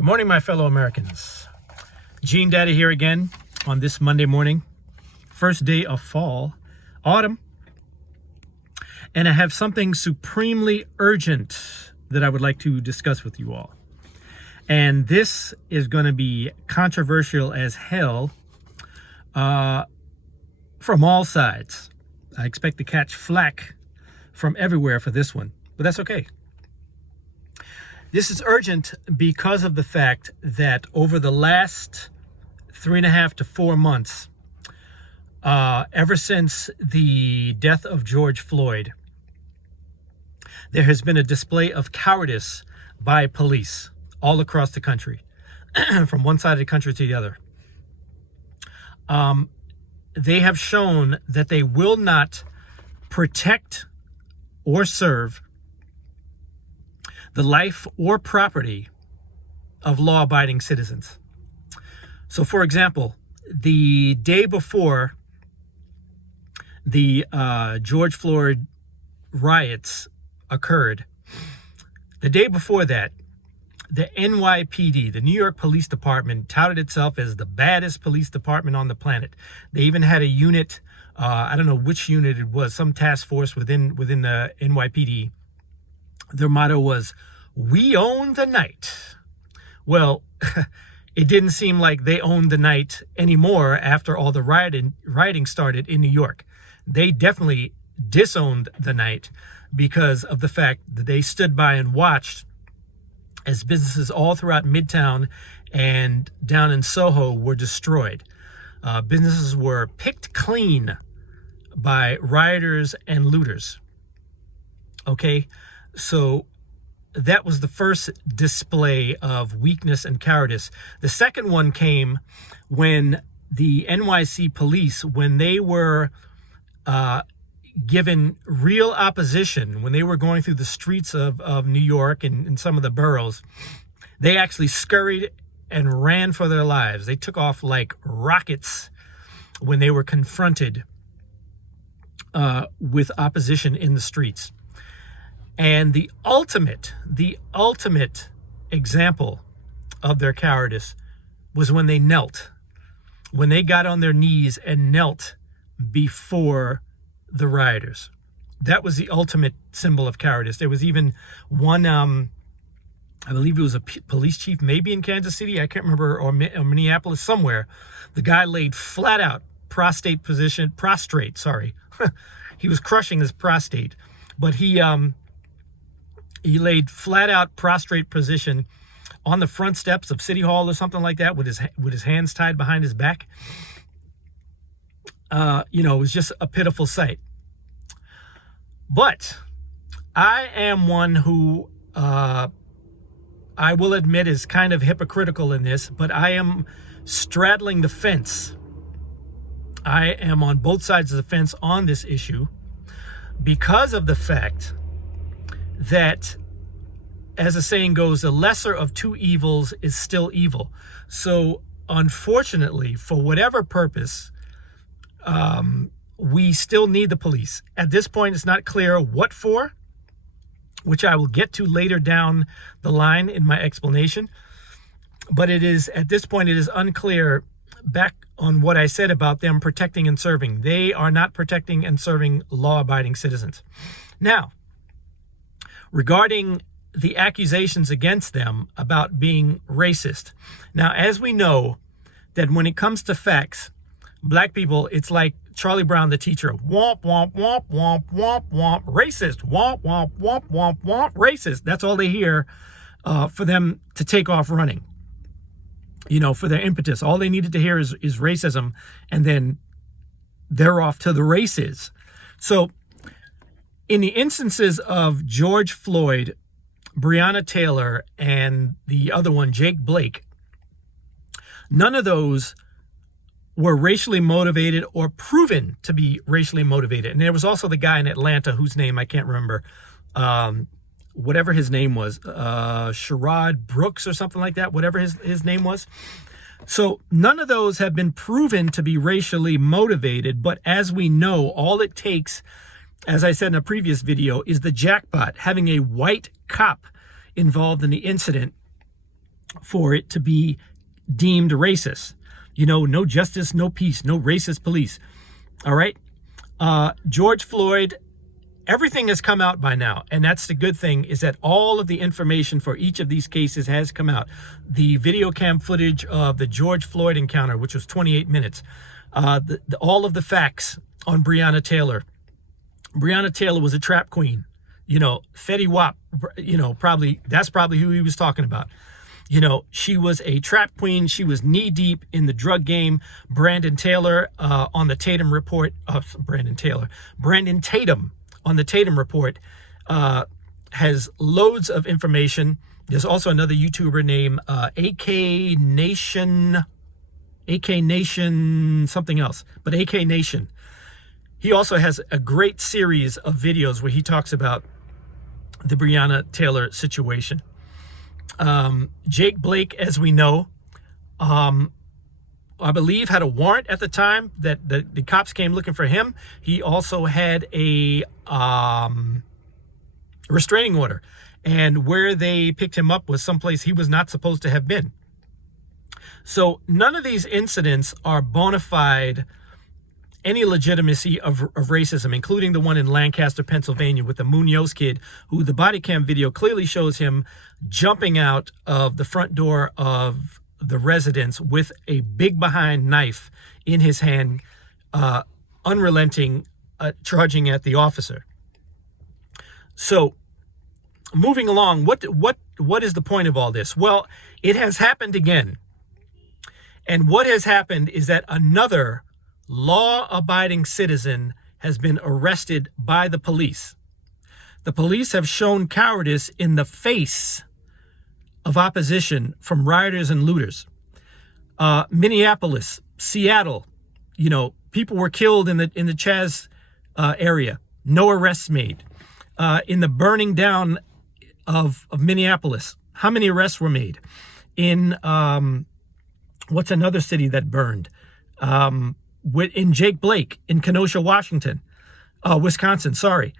Good morning, my fellow Americans. Gene Daddy here again on this Monday morning, first day of fall, autumn. And I have something supremely urgent that I would like to discuss with you all. And this is going to be controversial as hell from all sides. I expect to catch flack from everywhere for this one, but that's okay. This is urgent because of the fact that over the last 3.5 to 4 months, ever since the death of George Floyd, there has been a display of cowardice by police all across the country, from one side of the country to the other. They have shown that they will not protect or serve the life or property of law-abiding citizens. So, for example, the day before the George Floyd riots occurred, the day before that, the NYPD, the New York Police Department, touted itself as the baddest police department on the planet. They even had a unit, I don't know which unit it was, some task force within the NYPD. Their motto was, "We own the night." Well, it didn't seem like they owned the night anymore after all the rioting started in New York. They definitely disowned the night because of the fact that they stood by and watched as businesses all throughout Midtown and down in Soho were destroyed. Businesses were picked clean by rioters and looters. Okay, so that was the first display of weakness and cowardice. The second one came when the NYC police, when they were given real opposition, when they were going through the streets of New York and some of the boroughs, they actually scurried and ran for their lives. They took off like rockets when they were confronted with opposition in the streets. And the ultimate example of their cowardice was when they knelt, when they got on their knees and knelt before the rioters. That was the ultimate symbol of cowardice. There was even one, I believe it was a police chief, maybe in Kansas City, I can't remember, or Minneapolis, somewhere. The guy laid flat out prostrate. He was crushing his prostate, but he laid flat out prostrate position on the front steps of City Hall or something like that with his hands tied behind his back. It was just a pitiful sight. But I am one who, I will admit, is kind of hypocritical in this, but I am straddling the fence. I am on both sides of the fence on this issue because of the fact that, as the saying goes, the lesser of two evils is still evil. So unfortunately, for whatever purpose, we still need the police. At this point, it's not clear what for, which I will get to later down the line in my explanation. But at this point, it is unclear back on what I said about them protecting and serving. They are not protecting and serving law-abiding citizens. Now, regarding the accusations against them about being racist. Now, as we know, that when it comes to facts, black people, it's like Charlie Brown, the teacher. Womp, womp, womp, womp, womp, womp, racist. Womp, womp, womp, womp, womp, racist. That's all they hear for them to take off running. For their impetus. All they needed to hear is racism, and then they're off to the races. So, in the instances of George Floyd, Breonna Taylor, and the other one, Jake Blake, none of those were racially motivated or proven to be racially motivated. And there was also the guy in Atlanta whose name I can't remember, whatever his name was, Sherrod Brooks or something like that, whatever his name was. So none of those have been proven to be racially motivated, but as we know, all it takes, as I said in a previous video, is the jackpot, having a white cop involved in the incident for it to be deemed racist. You know, no justice, no peace, no racist police. All right. George Floyd, everything has come out by now. And that's the good thing, is that all of the information for each of these cases has come out. The video cam footage of the George Floyd encounter, which was 28 minutes. All of the facts on Breonna Taylor. Breonna Taylor was a trap queen. You know, Fetty Wap, you know, that's probably who he was talking about. You know, she was a trap queen. She was knee deep in the drug game. Brandon Taylor on the Tatum report. Brandon Tatum on the Tatum report has loads of information. There's also another YouTuber named AK Nation, something else, but AK Nation. He also has a great series of videos where he talks about the Breonna Taylor situation. Jake Blake, as we know, I believe had a warrant at the time that the cops came looking for him. He also had a restraining order, and where they picked him up was someplace he was not supposed to have been. So none of these incidents are bona fide any legitimacy of racism, including the one in Lancaster, Pennsylvania with the Munoz kid, who the body cam video clearly shows him jumping out of the front door of the residence with a big behind knife in his hand, unrelenting, charging at the officer. So moving along, what is the point of all this? Well, it has happened again. And what has happened is that another law-abiding citizen has been arrested by the police. The police have shown cowardice in the face of opposition from rioters and looters. Minneapolis, Seattle, you know, people were killed in the Chaz area. No arrests made. In the burning down of Minneapolis, how many arrests were made? In what's another city that burned? In Jake Blake, in Kenosha, Wisconsin, sorry.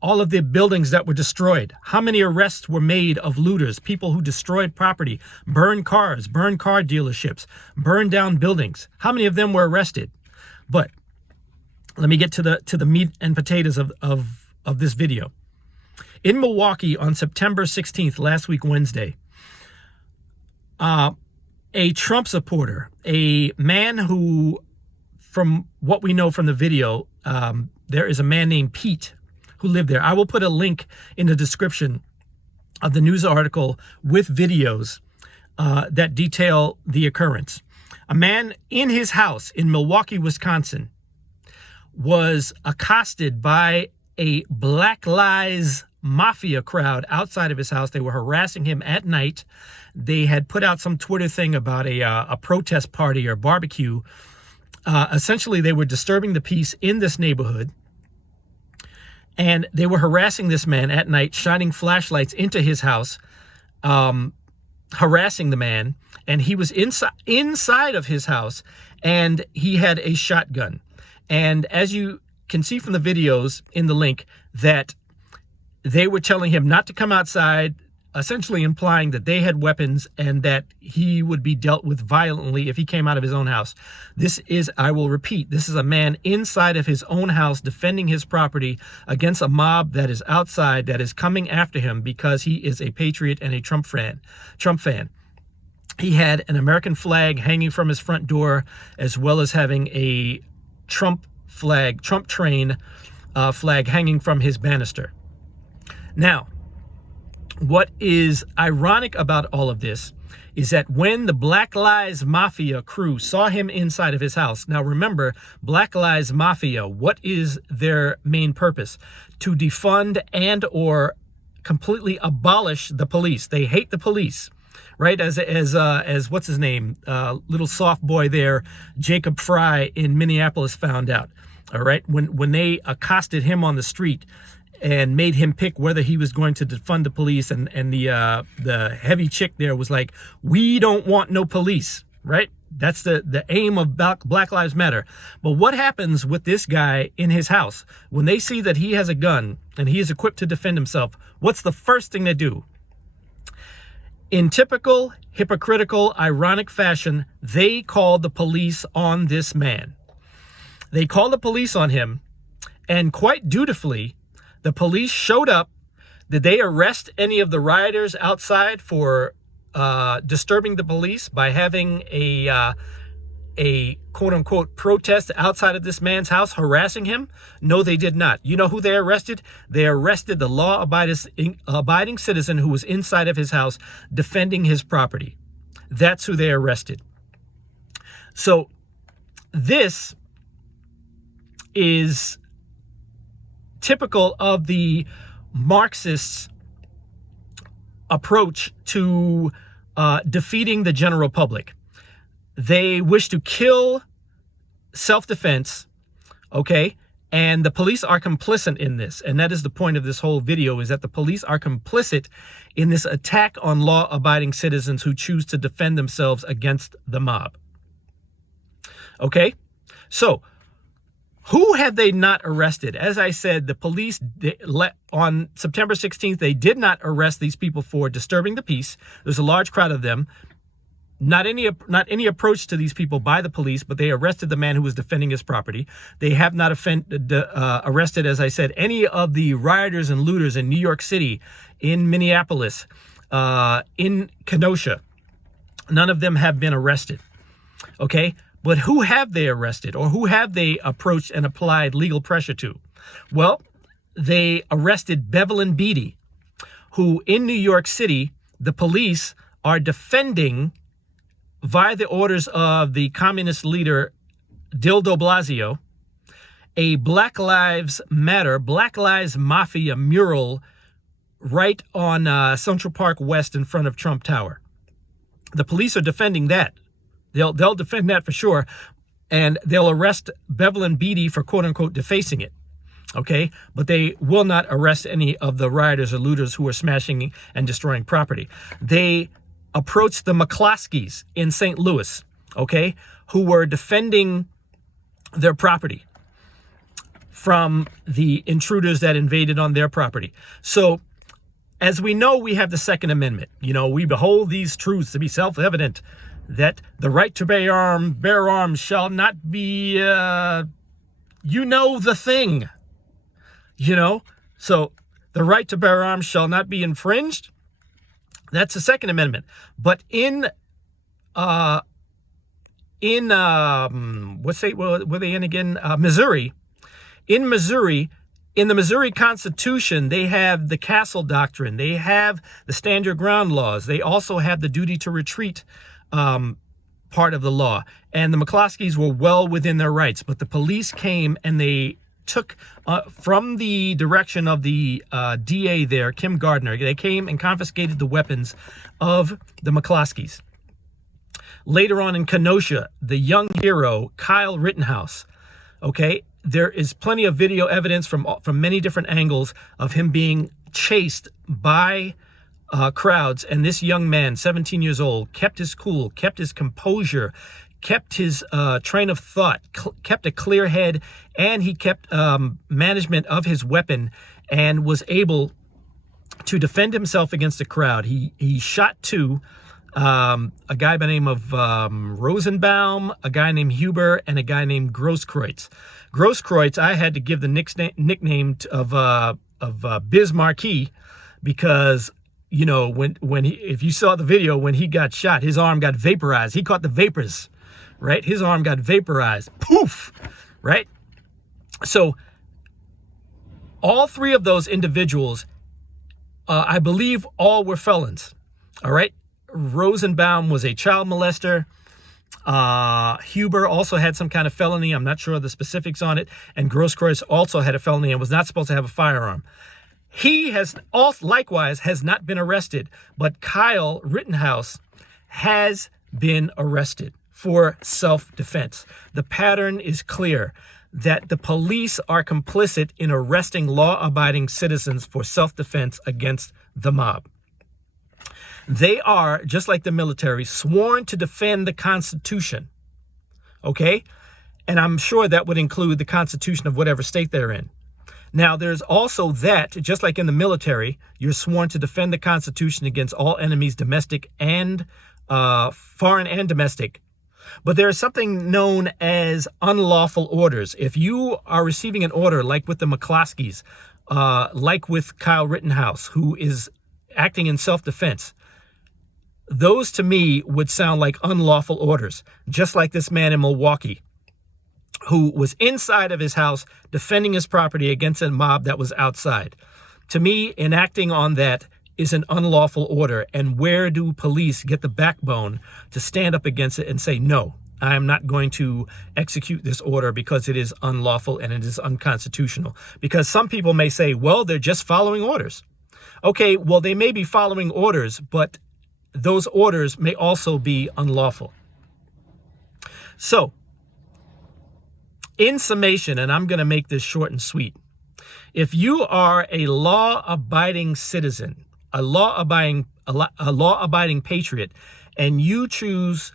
All of the buildings that were destroyed. How many arrests were made of looters, people who destroyed property, burned cars, burned car dealerships, burned down buildings? How many of them were arrested? But let me get to the meat and potatoes of this video. In Milwaukee on September 16th, last week, Wednesday, a Trump supporter, a man who, from what we know from the video, there is a man named Pete who lived there. I will put a link in the description of the news article with videos that detail the occurrence. A man in his house in Milwaukee, Wisconsin, was accosted by a Black Lives Mafia crowd outside of his house. They were harassing him at night. They had put out some Twitter thing about a protest party or barbecue. Essentially, they were disturbing the peace in this neighborhood, and they were harassing this man at night, shining flashlights into his house, harassing the man, and he was inside of his house, and he had a shotgun. And as you can see from the videos in the link, that they were telling him not to come outside, essentially implying that they had weapons and that he would be dealt with violently if he came out of his own house. This is, I will repeat, this is a man inside of his own house defending his property against a mob that is outside, that is coming after him because he is a patriot and a Trump fan. He had an American flag hanging from his front door, as well as having a Trump train flag hanging from his banister. Now, what is ironic about all of this is that when the Black Lives Mafia crew saw him inside of his house, now remember, Black Lives Mafia, what is their main purpose? To defund and or completely abolish the police. They hate the police, right? As what's his name? Little soft boy there, Jacob Fry in Minneapolis found out. All right, when they accosted him on the street and made him pick whether he was going to defund the police, and the heavy chick there was like, "We don't want no police," right? That's the aim of Black Lives Matter. But what happens with this guy in his house when they see that he has a gun and he is equipped to defend himself? What's the first thing they do? In typical hypocritical, ironic fashion, they called the police on this man. They called the police on him, and quite dutifully, the police showed up. Did they arrest any of the rioters outside for disturbing the police by having a quote-unquote protest outside of this man's house, harassing him? No, they did not. You know who they arrested? They arrested the law-abiding citizen who was inside of his house defending his property. That's who they arrested. So this is typical of the Marxists' approach to defeating the general public. They wish to kill self-defense, okay? And the police are complicit in this. And that is the point of this whole video, is that the police are complicit in this attack on law-abiding citizens who choose to defend themselves against the mob. Okay? So, who have they not arrested? As I said, the police, on September 16th, they did not arrest these people for disturbing the peace. There's a large crowd of them. Not any approach to these people by the police, but they arrested the man who was defending his property. They have not arrested, as I said, any of the rioters and looters in New York City, in Minneapolis, in Kenosha. None of them have been arrested. Okay? But who have they arrested, or who have they approached and applied legal pressure to? Well, they arrested Bevelyn Beatty, who in New York City, the police are defending via the orders of the communist leader Bill de Blasio, a Black Lives Matter, Black Lives Mafia mural right on Central Park West in front of Trump Tower. The police are defending that. They'll defend that for sure, and they'll arrest Bevelyn Beatty for quote-unquote defacing it, okay? But they will not arrest any of the rioters or looters who are smashing and destroying property. They approached the McCloskeys in St. Louis, okay, who were defending their property from the intruders that invaded on their property. So, as we know, we have the Second Amendment. You know, we behold these truths to be self-evident, that the right to bear arms shall not be, the thing, So, the right to bear arms shall not be infringed. That's the Second Amendment. But in what state were they in again? Missouri. In Missouri, in the Missouri Constitution, they have the Castle Doctrine. They have the Stand Your Ground laws. They also have the duty to retreat part of the law. And the McCloskeys were well within their rights. But the police came and they took from the direction of the DA there, Kim Gardner, they came and confiscated the weapons of the McCloskeys. Later on in Kenosha, the young hero, Kyle Rittenhouse, okay, there is plenty of video evidence from many different angles of him being chased by crowds. And this young man, 17 years old, kept his cool, kept his composure, kept his train of thought, kept a clear head, and he kept management of his weapon and was able to defend himself against the crowd. He shot two, a guy by the name of Rosenbaum, a guy named Huber, and a guy named Grosskreutz. Grosskreutz, I had to give the nickname of Biz Marquis because, if you saw the video, when he got shot, his arm got vaporized. He caught the vapors. Right? His arm got vaporized. Poof! Right? So, all three of those individuals, I believe all were felons. All right? Rosenbaum was a child molester. Huber also had some kind of felony. I'm not sure of the specifics on it. And Grosskreutz also had a felony and was not supposed to have a firearm. He has likewise has not been arrested. But Kyle Rittenhouse has been arrested for self-defense. The pattern is clear that the police are complicit in arresting law-abiding citizens for self-defense against the mob. They are, just like the military, sworn to defend the Constitution, okay? And I'm sure that would include the Constitution of whatever state they're in. Now, there's also that, just like in the military, you're sworn to defend the Constitution against all enemies, domestic and foreign and domestic. But there is something known as unlawful orders. If you are receiving an order, like with the McCloskeys, like with Kyle Rittenhouse, who is acting in self-defense, those to me would sound like unlawful orders, just like this man in Milwaukee, who was inside of his house defending his property against a mob that was outside. To me, enacting on that is an unlawful order. And where do police get the backbone to stand up against it and say, no, I am not going to execute this order because it is unlawful and it is unconstitutional? Because some people may say, well, they're just following orders. Okay, well, they may be following orders, but those orders may also be unlawful. So, in summation, and I'm going to make this short and sweet, if you are a law-abiding citizen, a law-abiding patriot, and you choose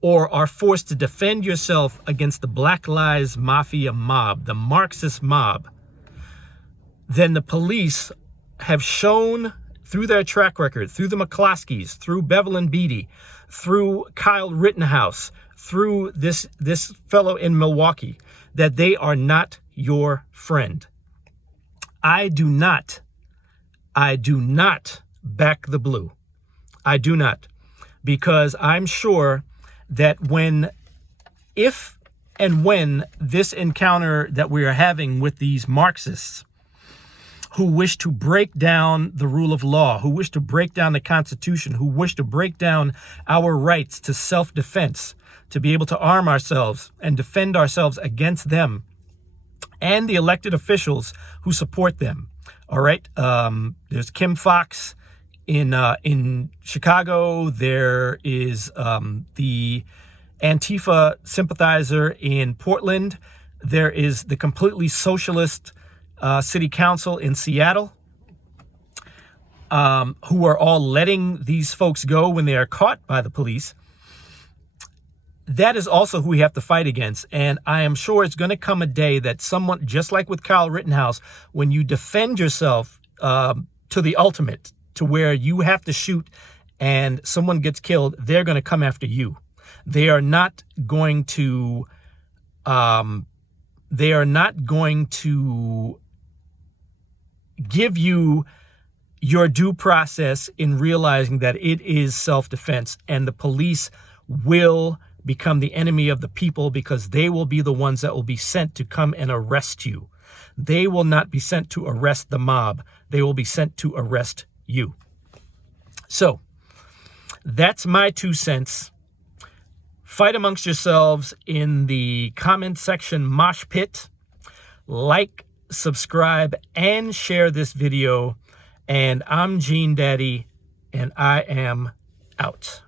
or are forced to defend yourself against the Black Lives Mafia mob, the Marxist mob, then the police have shown through their track record, through the McCloskeys, through Bevel and Beatty, through Kyle Rittenhouse, through this fellow in Milwaukee, that they are not your friend. I do not back the blue. I do not. Because I'm sure that if and when this encounter that we are having with these Marxists who wish to break down the rule of law, who wish to break down the Constitution, who wish to break down our rights to self-defense, to be able to arm ourselves and defend ourselves against them and the elected officials who support them. All right. There's Kim Foxx in Chicago. There is the Antifa sympathizer in Portland. There is the completely socialist city council in Seattle, who are all letting these folks go when they are caught by the police. That is also who we have to fight against. And I am sure it's going to come a day that someone, just like with Kyle Rittenhouse, when you defend yourself to the ultimate, to where you have to shoot and someone gets killed, they're going to come after you. They are not going to give you your due process in realizing that it is self-defense, and the police will become the enemy of the people because they will be the ones that will be sent to come and arrest you. They will not be sent to arrest the mob. They will be sent to arrest you. So that's my 2 cents. Fight amongst yourselves in the comment section mosh pit. Like, subscribe, and share this video. And I'm Gene Daddy, and I am out.